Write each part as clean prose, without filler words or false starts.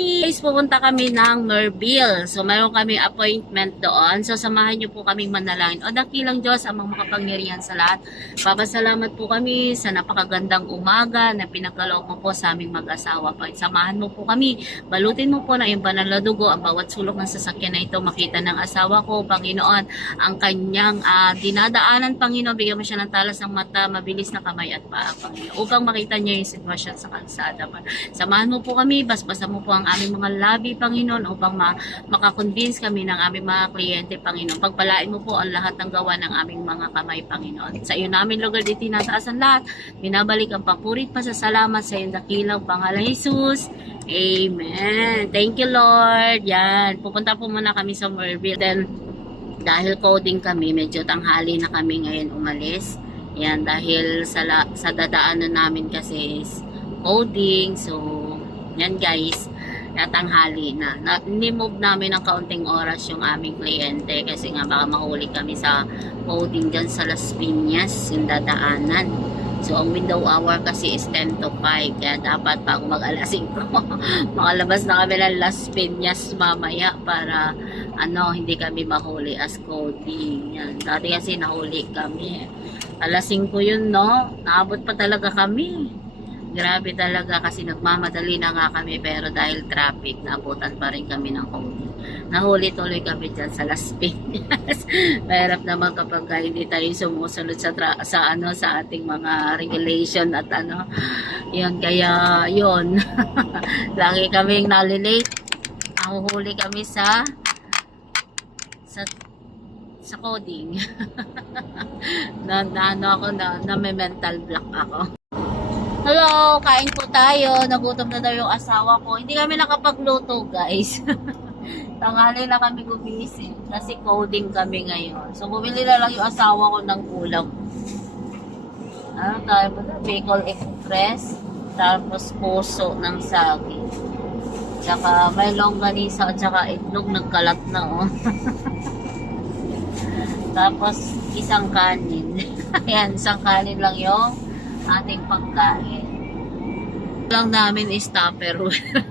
morning! Guys, pupunta kami ng Merville. So, mayroon kami appointment doon. So, samahan niyo po kaming manalangin. O dakilang Diyos, amang makapangyarihan sa lahat. Papasalamat po kami sa napakagandang umaga na pinagkaloob mo po sa aming mag-asawa. Samahan mo po kami. Balutin mo po na yung banal na dugo ang bawat sulok ng sasakyan na ito. Makita ng asawa ko, Panginoon, ang kanyang dinadaanan, Panginoon. Bigyan mo siya ng talas ng mata, mabilis na kamay at paa, Panginoon. Upang makita niya yung sitwasyon sa kalsada. Samahan mo po kami, basbasan mo po ang aming mga labi, Panginoon, upang makakonvince kami ng aming mga kliyente, Panginoon. Pagpalain mo po ang lahat ng gawa ng aming mga kamay, Panginoon. Sa iyo namin lugar dito tinataas ang lahat. Binabalik ang papurit pa sa salamat sa iyong dakilang pangalan Jesus. Amen. Thank you, Lord. Yan. Pupunta po muna kami sa Merville. Then, dahil coding kami, medyo tanghali na kami ngayon umalis. Yan, dahil sa dadaanan namin kasi is coding. So, yan guys, natanghali na. Nimove namin ng kaunting oras yung aming kliyente kasi nga baka mahuli kami sa coding dyan sa Las Piñas, yung dadaanan. So, ang window hour kasi is 10 to 5. Kaya dapat bago mag-alas 5, makalabas na kami ng Las Piñas mamaya para hindi kami mahuli as coding. Yan. Dati kasi nahuli kami. Alas 5 yun, no? Naabot pa talaga kami. Grabe talaga kasi nagmamadali na nga kami pero dahil traffic, naabutan pa rin kami ng coding. Nahuli tuloy kami dyan sa Las Piñas. Mahirap naman kapag hindi tayo sumusunod sa ating mga regulation at yun, kaya yun. Lagi kaming nalilate. Nahuhuli kami sa coding. na may mental block ako. Hello, kain po tayo. Nagutom na daw yung asawa ko. Hindi kami nakapagluto, guys. Tanghali na kami gumising kasi coding kami ngayon. So, bumili na lang yung asawa ko ng ulam. Tayo po? Bacon express. Tapos puso ng saging. Tsaka may longganisa at tsaka itlog nagkalat na, oh. Tapos, isang kanin. Ayan, isang kanin lang yung ating pagkain. Lang namin is Tupperware.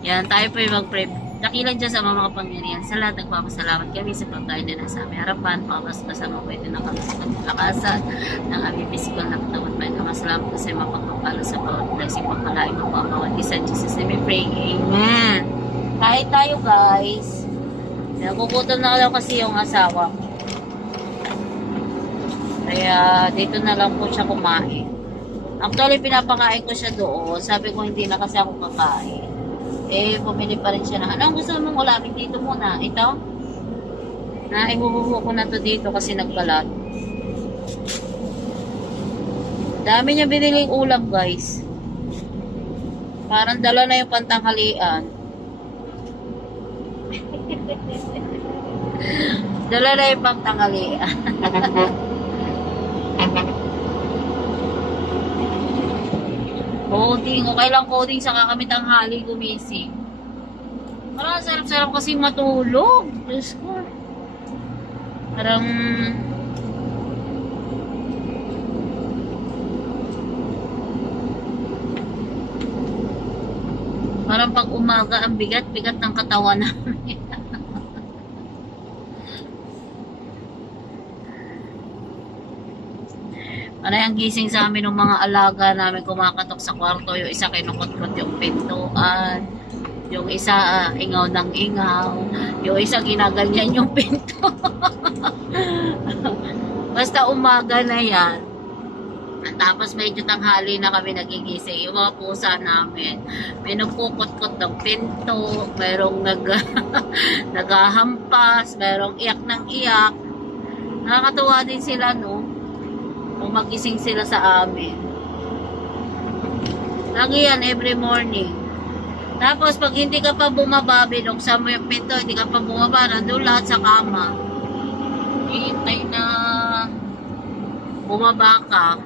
Yan, tayo po yung mag-prep. Dakilang dyan sa mga kapangyarihan. Sa lahat, nagpapasalamat kami sa pagkain na nasa aming harapan. Pakabas-basa mo pwede na kami sa lakasan ng aming physical na katawan. May namasalamat ko sa mga pagpapalo sa bawat blessing. Pagkalain mo po ang bawat isa. Jesus, we pray. Amen. Kahit tayo, guys. Nagugutom na daw kasi yung asawa ko. Kaya dito na lang po siya kumain. Actually, pinapakain ko siya doon. Sabi ko hindi na kasi ako kakain. Pumili pa rin siya na. Anong gusto mong ulamin dito muna? Ito? Ihuhuho ko na to dito kasi nagbalat. Dami niya biniling ulam, guys. Parang dala na yung pantanghalian. Dala na yung pantanghalian. Coding. Okay lang coding. Saka kami tanghali gumising. Parang sarap-sarap kasi matulog. Diyos ko. Parang pag umaga ang bigat-bigat ng katawan namin. Ang gising sa amin ng mga alaga namin kumakatok sa kwarto. Yung isa kinukot-kot yung pintuan. Yung isa ingaw ng ingaw. Yung isa ginaganyan yung pinto. Basta umaga na yan. Tapos medyo tanghali na kami nagigising. Yung mga pusa namin. May nagkukot-kot ng pinto. Mayroong naghahampas. Mayroong iyak ng iyak. Nakakatuwa din sila, no? Kung magising sila sa amin. Lagi yan, every morning. Tapos, pag hindi ka pa bumaba, binuksan mo yung pinto, hindi ka pa bumaba, nandun lahat sa kama. Hihintay na bumaba ka.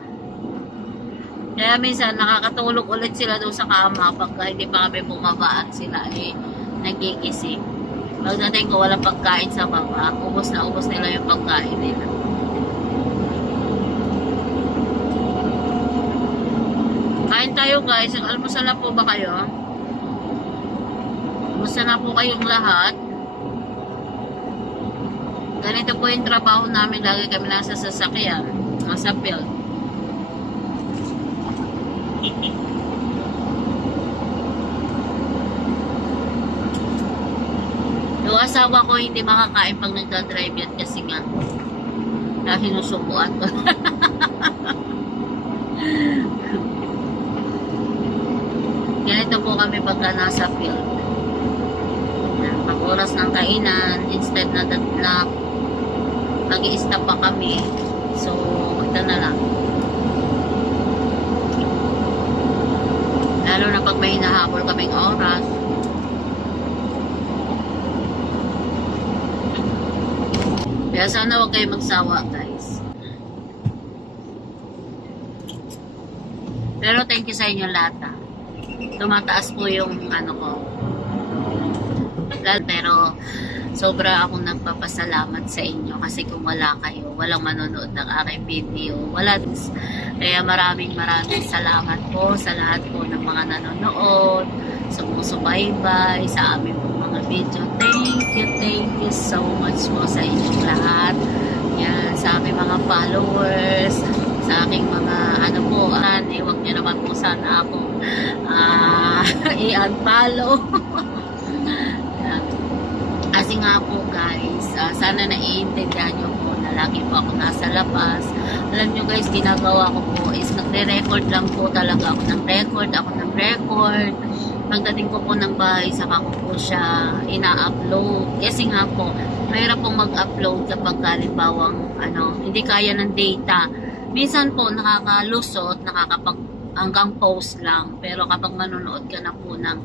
Kaya minsan, nakakatulog ulit sila doon sa kama pag hindi pa kami bumaba at sila nagigising. Pagdating ko, walang pagkain sa baba, ubos na ubos nila yung pagkain nila. Kain tayo guys. Almusal na po ba kayo? Kumusta na po kayong lahat? Ganito po yung trabaho namin. Lagi kami nasa sasakyan. Nasa field. Yung asawa ko hindi makakain pag nagdadrive yan kasi nga sinusubuan ko. Ganito po kami pagka nasa field. Pag oras ng kainan, instead na mag-i-stop pa kami. So, ito na lang. Lalo na pag may hinahabol kaming oras. Kaya sana huwag kayo magsawa, guys. Pero thank you sa inyo lahat, ha. Tumataas po yung ano ko. Pero sobra akong nagpapasalamat sa inyo kasi kung wala kayo, walang manonood ng aking video. Wala. Kaya maraming salamat po sa lahat po ng mga nanonood, sumusubaybay sa aming mga video. Thank you so much po sa inyong lahat. Yan, sa aming mga followers, sa aking mga ano po, huwag niyo naman po sana ako i-unfollow. Kasi nga po guys, sana naiintindihan nyo po na lagi po ako nasa labas. Alam nyo guys, ginagawa ko po is nagre-record lang po talaga ako ng record. Pagdating ko po ng bahay, saka ko po siya ina-upload. Kasi nga po, mahirap pong mag-upload kapag kalimbawang hindi kaya ng data. Minsan po nakakalusot, hanggang post lang. Pero kapag manonood ka na po ng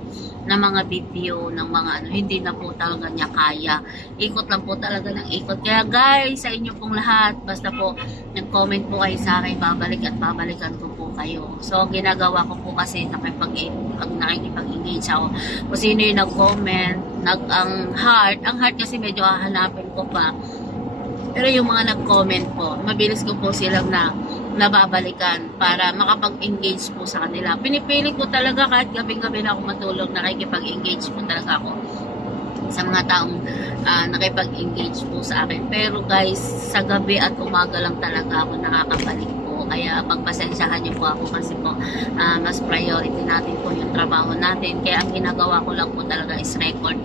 mga video, ng mga hindi na po talaga niya kaya. Ikot lang po talaga ng ikot. Kaya guys, sa inyo pong lahat, basta po nag-comment po kayo sa akin, babalik at babalikan ko po kayo. So, ang ginagawa ko po kasi pag nakikipag-engage ako, kung sino yung nag-comment, ang heart kasi medyo hahanapin ko pa. Pero yung mga nag-comment po, mabilis ko po silang nababalikan para makapag-engage po sa kanila. Pinipilit ko talaga kahit gabing-gabi na ako matulog, nakikipag-engage po talaga ako sa mga taong nakipag-engage po sa akin. Pero guys, sa gabi at umaga lang talaga ako nakakabalik po. Kaya pagpasensyahan niyo po ako kasi po mas priority natin po yung trabaho natin. Kaya ang ginagawa ko lang po talaga is record,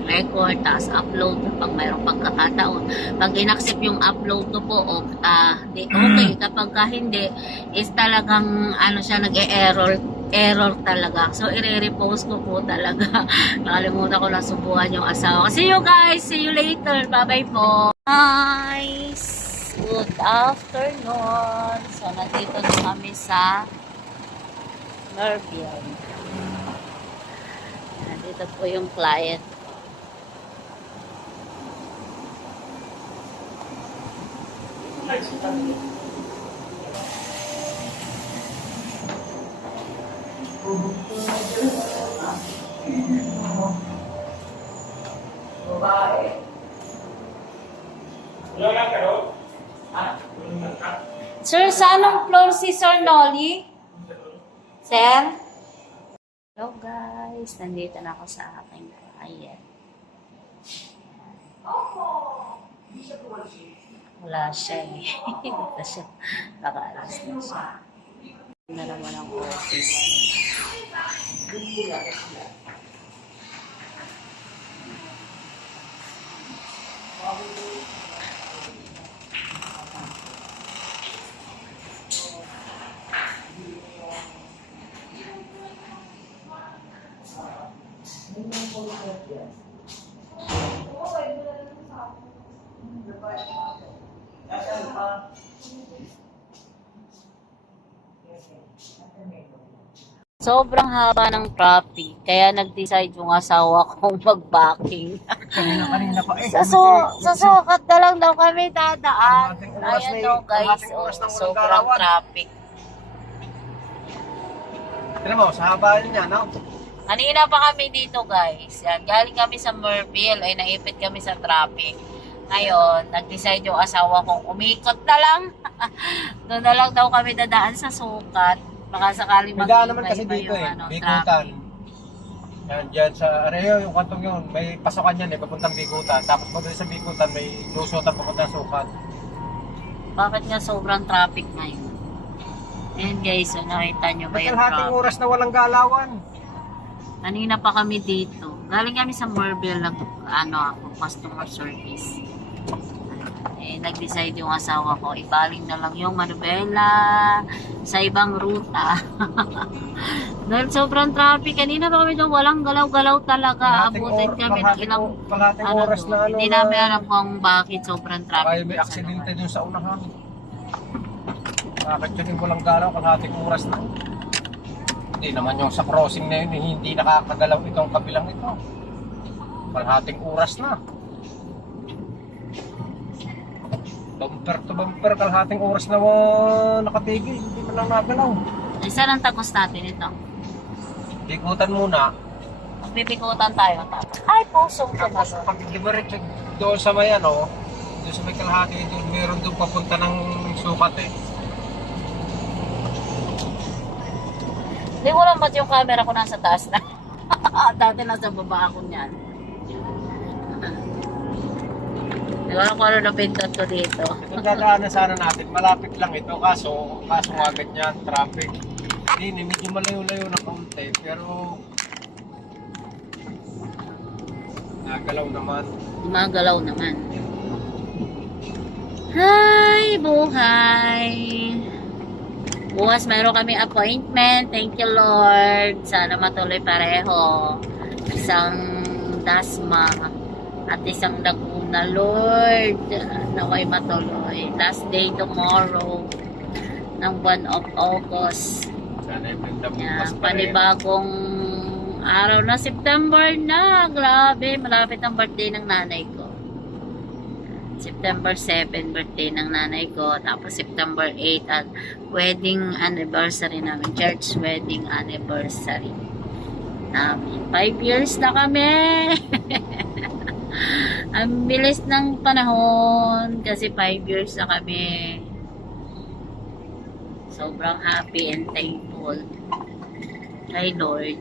tapos upload kapag mayroong pagkakataon. Pag in-accept yung upload ko po, okay. Kapag hindi, is talagang siya nag-error talaga. So, i-repost ko po talaga. Nakalimutan ko lang subuhan yung asawa. See you guys! See you later! Bye-bye po! Guys! Good afternoon! So, nandito na kami sa Merville. Nandito po yung client. Sir, sa anong floor si Sir Nolly? Sir? Hello guys, nandito na ako sa aking client. Wala siya eh. Hindi pa siya. Nakaalas na siya. Na naman ang office. Sobrang haba ng traffic, kaya nag-decide yung asawa kong mag-backing. Kanina pa eh. Sa sukat na lang daw kami dadaan. Ayan o guys, sobrang traffic. Tignan mo, sa haba niya, no? Kanina pa kami dito guys. Yan, galing kami sa Merville, ay naipit kami sa traffic. Ngayon, nag-decide yung asawa kong umikot na lang. Doon na lang daw kami dadaan sa sukat. Baka sakaling May daan naman kasi dito eh, bikutan. Yan, dyan sa Areo, yung kantong yun, may pasokan yan papuntang Bigutan. Tapos pag sa Bigutan, may lusotan papuntang Sukat. Bakit nga sobrang traffic ngayon? Ayan guys, so nakita nyo ba May yung kalahating traffic? oras na walang galawan. Kanina pa kami dito. Galing kami sa Morville, ako, customer service. Nag-decide yung asawa ko, ibaling na lang yung Manubela sa ibang ruta. Dahil sobrang traffic. Kanina pa kami doon, walang galaw-galaw talaga. Abutin kami ng ilang kalahating oras doon. na Hindi namin alam kung bakit sobrang traffic. Kaya may doon sa aksidente lugar. dun sa unahan. Bakit yun yung walang galaw, kalahating oras na. Hindi naman yung sa crossing na yun, hindi nakakagalaw itong kabilang ito. Kalahating oras na. Bumper to bumper, kalahating oras na nakatigil, hindi man lang nagalaw. Ay, saan ang tagos natin ito? Bigutan muna. Pipikutan tayo. Ay, pusong ko na. Tapos pag diretso doon sa may doon sa may kalahati, doon meron doon papunta ng Sukat eh. Hindi ko lang ba't yung camera ko nasa taas na. Dati nasa baba ako niyan. Hindi ko alam kung ano napindot ko dito. Itong dadaanan sana natin, malapit lang ito, kaso nga ganyan, traffic. Hindi, medyo malayo-layo na kaunti, pero nagalaw naman. Gumagalaw naman. Hi, buhay! Bukas meron kami appointment. Thank you, Lord. Sana matuloy pareho. Isang Dasma at isang Laguna, Lord. Naway matuloy. Last day tomorrow ng buwan of August. Sana yung bukas Yan, pa rin. panibagong araw na September na. Grabe, malapit ang birthday ng nanay ko. September 7, birthday ng nanay ko. Tapos September 8, at wedding anniversary namin. Church wedding anniversary namin. 5 years na kami. Ang bilis ng panahon kasi 5 years na kami. Sobrang happy and thankful kay Lord.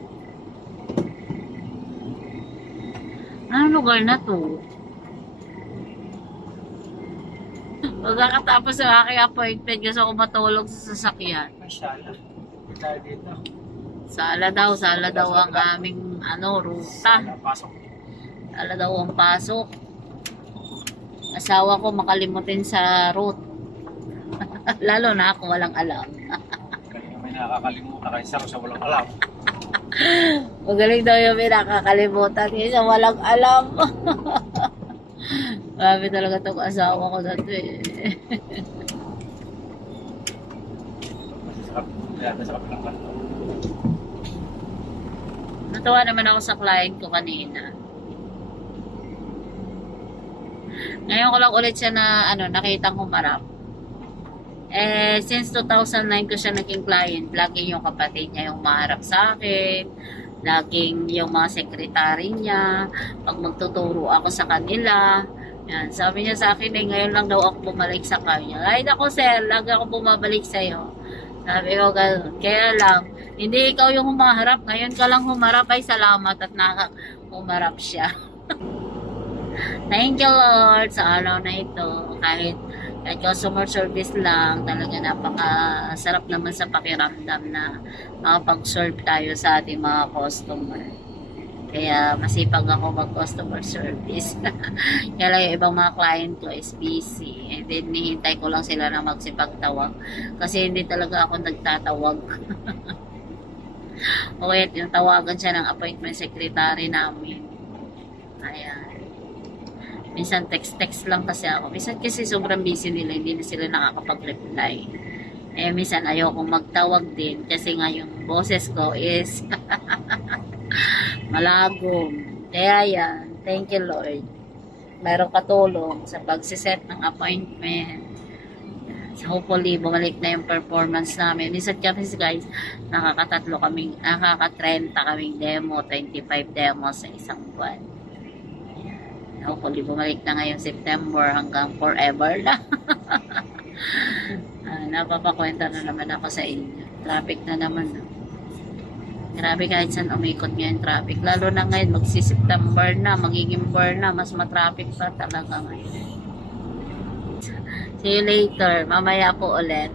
Anong lugar na to? Pagkakatapos ng aking appointment, gusto ko matulog sa sasakyan. Masyala. Hindi tayo dito. Sala daw ang aming ruta. Pasok. Sala daw ang pasok. Asawa ko makalimutin sa route. Lalo na ako walang alam. Kanina may nakakalimutan kayo sa walang alam. Magaling daw yung may nakakalimutan kasi walang alam. Grabe talaga itong asawa ko dito eh. Sa kapilang kanto. Natuwa naman ako sa client ko kanina. Ngayon ko lang ulit siya na nakitang humarap. Since 2009 ko siya naging client, laging yung kapatid niya yung maharap sa akin. Laging yung mga sekretary niya. Pag magtuturo ako sa kanila. Yan, sabi niya sa akin ngayon lang daw ako bumalik sa kanya. Ay nako sir, lagi ako bumabalik sa'yo. Sabi ko gano'n. Kaya lang, hindi ikaw yung humaharap. Ngayon ka lang humarap, ay salamat at humarap siya. Thank you Lord sa araw na ito. Kahit customer service lang, talaga napakasarap naman sa pakiramdam na makapag-serve tayo sa ating mga customer. Kaya masipag ako mag-customer service. Kaya lang yung ibang mga client ko is busy. And then nihintay ko lang sila na magsipagtawag. Kasi hindi talaga ako nagtatawag. O kaya yung tawagan siya ng appointment secretary namin. Ayan. Minsan text-text lang kasi ako. Minsan kasi sobrang busy nila, hindi na sila nakakapag-reply. Minsan ayokong magtawag din kasi nga yung boses ko is malagom. Kaya yan, thank you Lord. Mayroong katulong sa pagsiset ng appointment. So hopefully, bumalik na yung performance namin. Minsan kami guys, nakaka-30 kaming demo, 25 demo sa isang buwan. Hopefully, bumalik na ngayong September hanggang forever na. Napapakwenta na naman ako sa inyo. Traffic na naman. Grabe kahit saan umikot ngayon traffic. Lalo na ngayon, magsi-September na, magiging burn na, mas matraffic pa talaga ngayon. See you later. Mamaya po ulit.